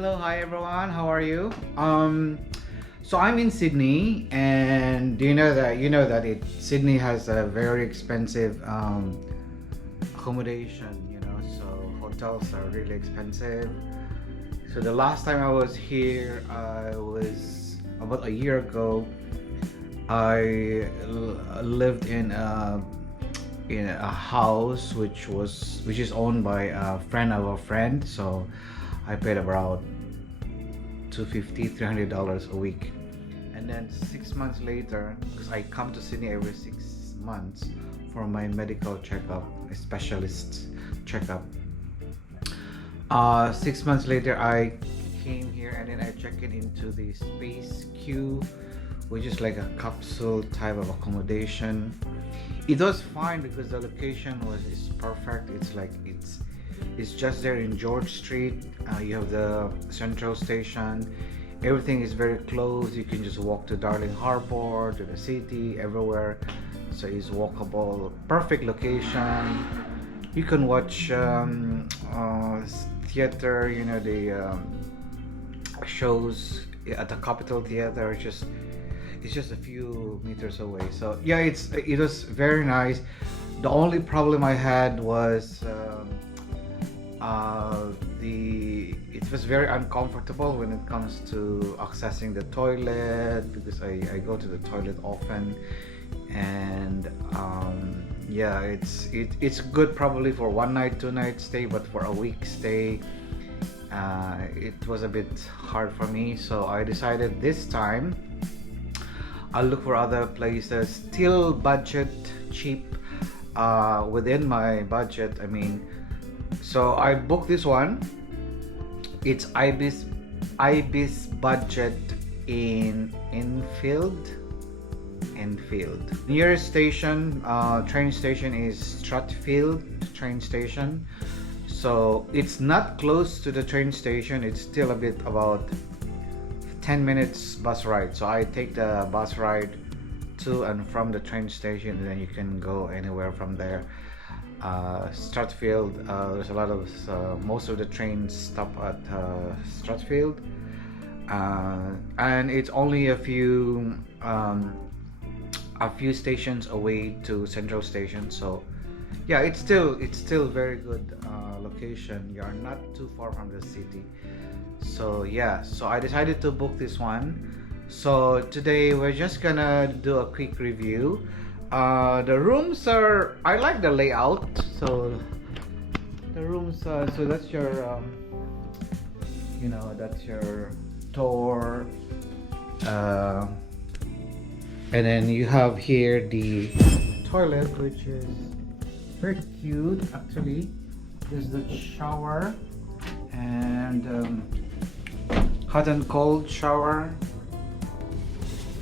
hello, hi everyone. How are you? So I'm in Sydney, and do you know that Sydney has a very expensive accommodation. So hotels are really expensive. So the last time I was here, I was about a year ago. I lived in a house which is owned by a friend of a friend. So I paid about $250 $300 a week. And then 6 months later, because I come to Sydney every 6 months for my medical checkup, a specialist checkup. 6 months later, I came here and then I checked in into the Space Q, which is like a capsule type of accommodation. It was fine because the location is perfect. It's just there in George Street. You have the central station. Everything is very close. You can just walk to Darling Harbour, to the city, everywhere. So it's walkable. Perfect location. You can watch theater. The shows at the Capitol Theater. It's just a few meters away. So yeah, it was very nice. The only problem I had was it was very uncomfortable when it comes to accessing the toilet, because I go to the toilet often. And yeah, it's good probably for 1 night 2 night stay, but for a week stay, it was a bit hard for me. So I decided this time I'll look for other places, still budget, cheap, within my budget. So I booked this one. It's Ibis Budget in Enfield. Nearest station, train station is Stratfield train station. So it's not close to the train station. It's still a bit about 10 minutes bus ride. So I take the bus ride to and from the train station, and then you can go anywhere from there. Stratfield, there's a lot of most of the trains stop at Stratfield, and it's only a few stations away to Central Station. So yeah, it's still very good location. You are not too far from the city. So yeah, so I decided to book this one. So today we're just gonna do a quick review. The rooms I like the layout. So the rooms, so that's your that's your door, and then you have here the toilet, which is very cute actually. There's the shower, and hot and cold shower.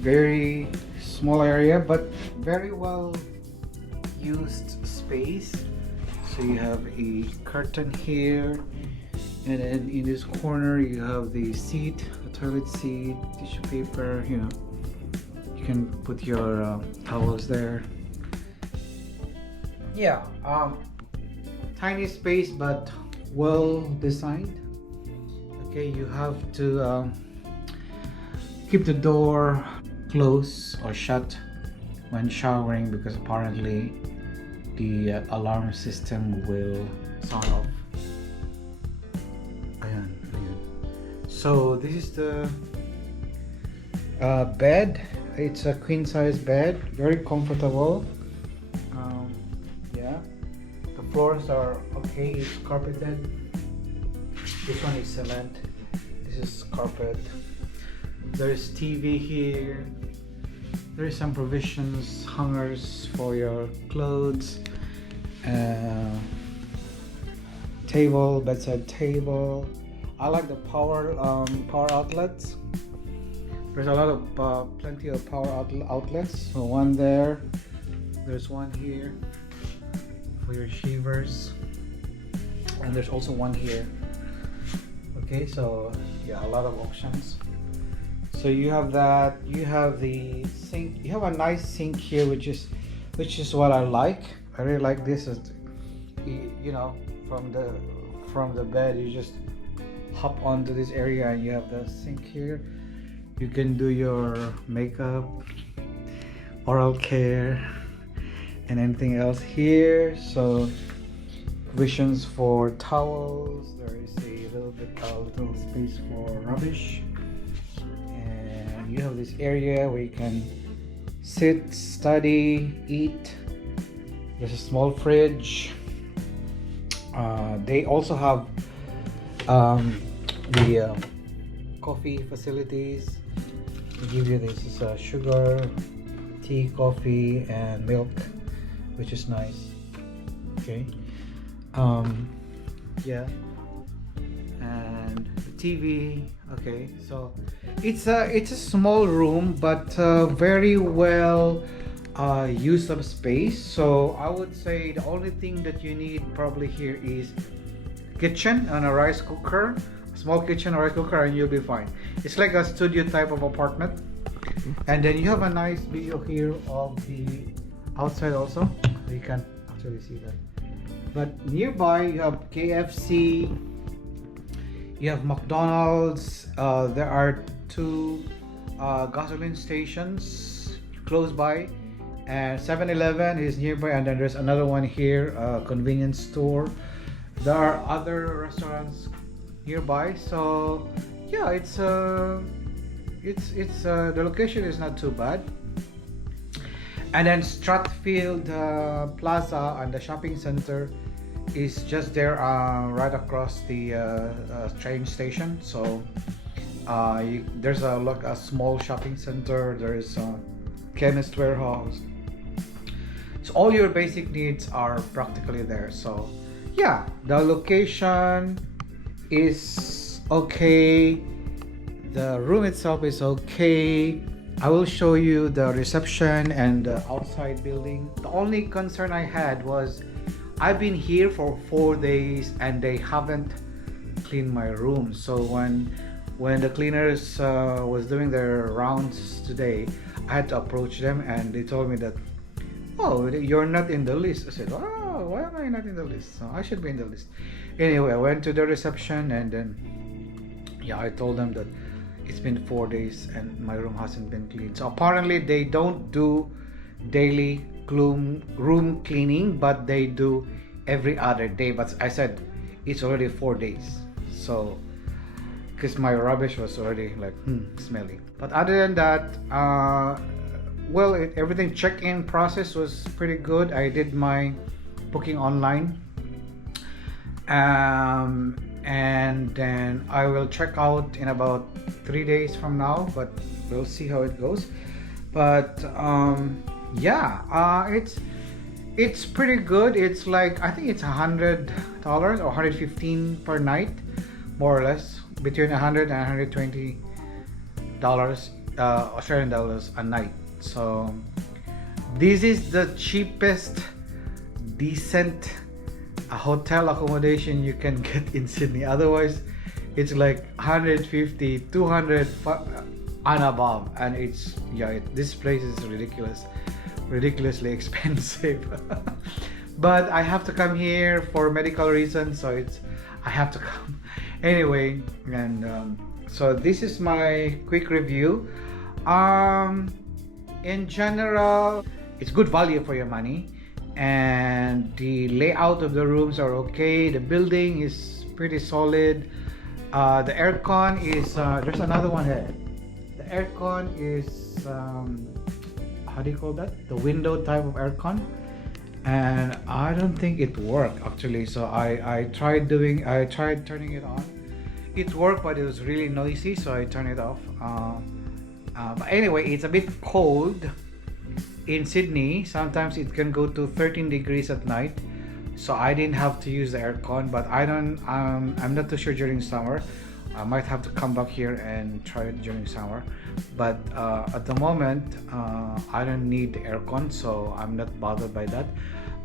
Very small area, but very well used space. So you have a curtain here, and then in this corner you have the seat, a toilet seat, tissue paper. You can put your towels there. Yeah, tiny space but well designed. Okay, you have to keep the door closed or shut when showering, because apparently the alarm system will sound off. Ayan. So this is the bed. It's a queen size bed, very comfortable. Yeah, the floors are okay. It's carpeted. This one is cement. This is carpet. There's TV here. There is some provisions, hangers for your clothes, table, bedside table. I like the power outlets. There's a lot of plenty of power outlets. So one there. There's one here for your shavers, and there's also one here. Okay, so yeah, a lot of options. So you have that. You have the sink. You have a nice sink here, which is what I like. I really like this. From the bed, you just hop onto this area, and you have the sink here. You can do your makeup, oral care, and anything else here. So provisions for towels. There is a little space for rubbish, and you have this area where you can sit, study, eat. There's a small fridge. They also have the coffee facilities. They give you this sugar, tea, coffee, and milk, which is nice. Okay. Yeah. And the TV. Okay. So it's a small room, but very well use of space. So I would say the only thing that you need probably here is kitchen and a rice cooker, small kitchen or rice cooker, and you'll be fine. It's like a studio type of apartment. And then you have a nice view here of the outside also. You can actually see that. But nearby you have KFC, you have McDonald's, there are two gasoline stations close by, and 7-Eleven is nearby, and then there's another one here, convenience store. There are other restaurants nearby, so yeah, it's the location is not too bad. And then Stratfield Plaza and the shopping center is just there, right across the train station. So there's a small shopping center. There's a chemist warehouse. So all your basic needs are practically there. So yeah, the location is okay. The room itself is okay. I will show you the reception and the outside building. The only concern I had was I've been here for 4 days and they haven't cleaned my room. So when the cleaners was doing their rounds today, I had to approach them, and they told me that, oh, you're not in the list. I said, oh, why am I not in the list? So I should be in the list. Anyway, I went to the reception, and then yeah, I told them that it's been 4 days and my room hasn't been cleaned. So apparently they don't do daily room cleaning, but they do every other day. But I said it's already 4 days, so because my rubbish was already like smelly. But other than that, well, everything check-in process was pretty good. I did my booking online, and then I will check out in about 3 days from now, but we'll see how it goes. But yeah, it's pretty good. It's like, I think it's $100 or $115 per night, more or less, between $100 and $120 Australian dollars a night. So this is the cheapest decent hotel accommodation you can get in Sydney. Otherwise it's like 150, 200 and above, and it's this place is ridiculously expensive. But I have to come here for medical reasons, so I have to come anyway. And so this is my quick review. In general, it's good value for your money, and the layout of the rooms are okay. The building is pretty solid. The aircon is there's another one here. The aircon is how do you call that? The window type of aircon, and I don't think it worked actually. So I tried turning it on. It worked, but it was really noisy, so I turned it off. But anyway, it's a bit cold in Sydney. Sometimes it can go to 13 degrees at night, so I didn't have to use the aircon. But I'm not too sure during summer. I might have to come back here and try it during summer. But at the moment, I don't need the aircon, so I'm not bothered by that.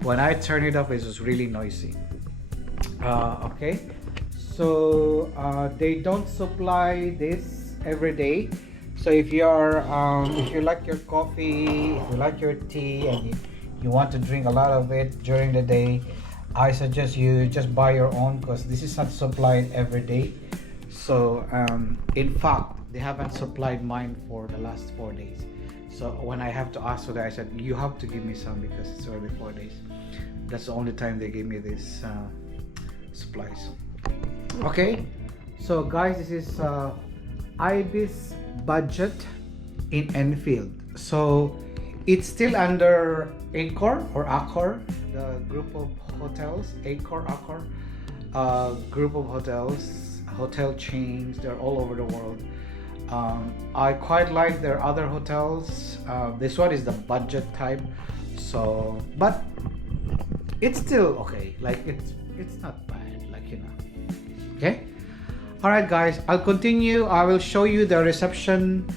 When I turn it off, it was really noisy. Okay, so they don't supply this every day. So if you like your coffee, if you like your tea, and you want to drink a lot of it during the day, I suggest you just buy your own, because this is not supplied every day. So in fact, they haven't supplied mine for the last 4 days. So when I have to ask for that, I said you have to give me some because it's already 4 days. That's the only time they gave me these supplies. Okay, so guys, this is Ibis Budget in Enfield. So it's still under Accor or Accor, the group of hotels. Accor group of hotels, hotel chains. They're all over the world. I quite like their other hotels. This one is the budget type, so but it's still okay. Like it's not bad, like, you know. Okay, all right guys, I'll continue. I will show you the reception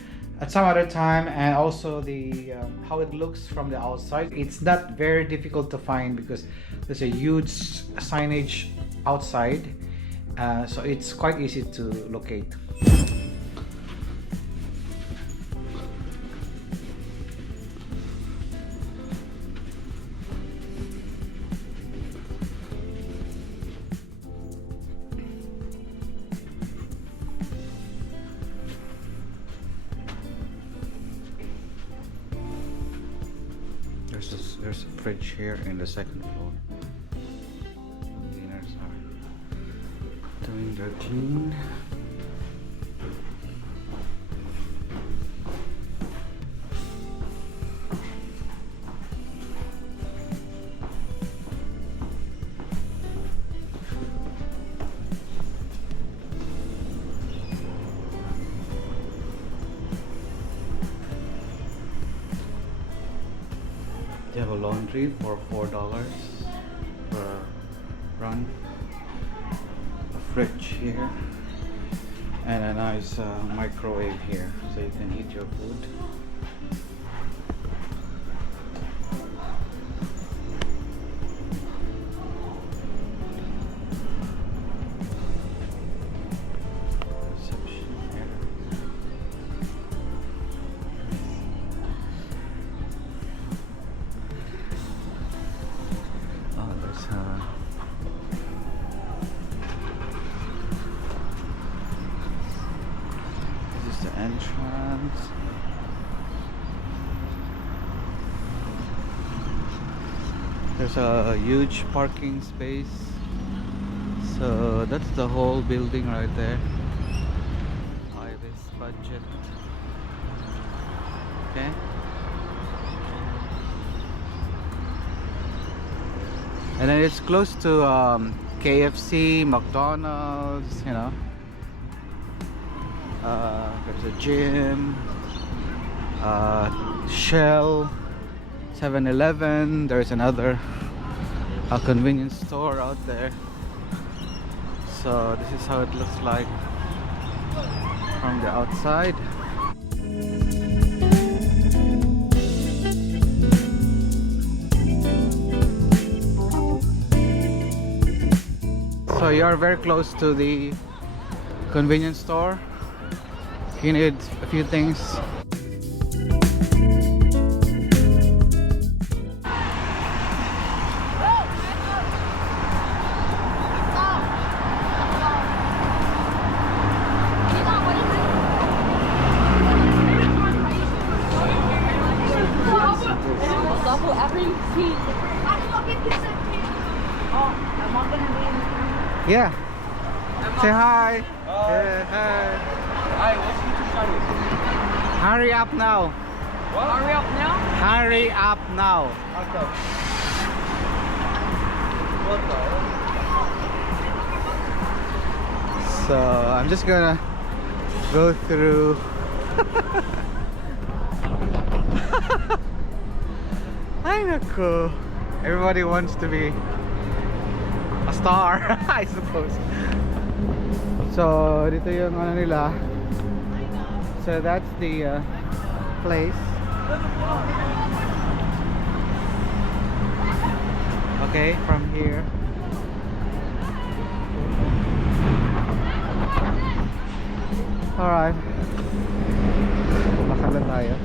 at some other time, and also the how it looks from the outside. It's not very difficult to find because there's a huge signage outside, so it's quite easy to locate. There's a fridge here in the second floor. Cleaners are doing their clean. They have a laundry for $4 per run, a fridge here, and a nice microwave here so you can heat your food. This is the entrance. There's a huge parking space. So that's the whole building right there. Ibis Budget. Okay. And then it's close to KFC, McDonald's, you know. There's a gym, Shell, 7-Eleven. There's another convenience store out there. So this is how it looks like from the outside. So you are very close to the convenience store. You need a few things. Yeah. Say hi. Yeah, hi. Hi, what's YouTube channel? Hurry up now. What? Hurry up now? Hurry up now. Okay. What the? So I'm just gonna go through. Ay nako. Everybody wants to be a star, I suppose. So dito yung ano nila. So that's the place. Okay, from here. Alright. Bakala tayo.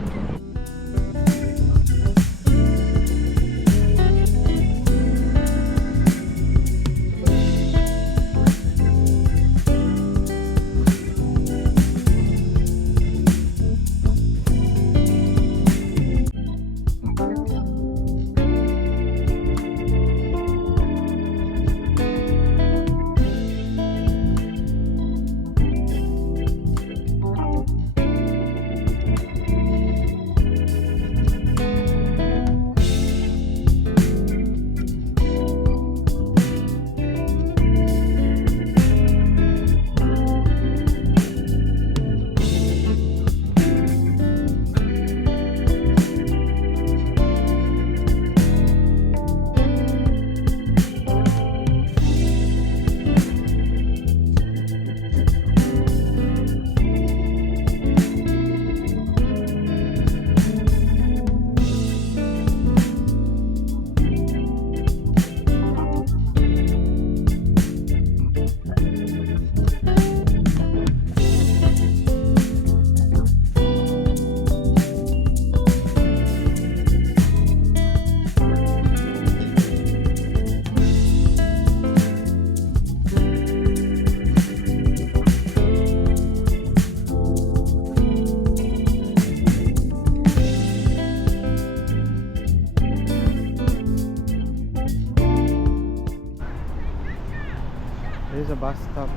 the bus stop.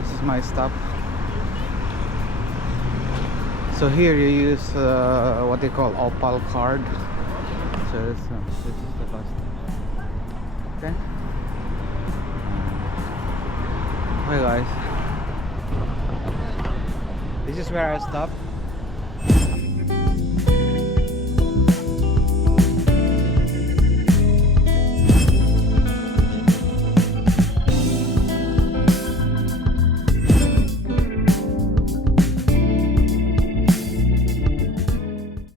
This is my stop. So here you use what they call Opal card. So this is the bus stop. Okay. Hi guys. This is where I stop.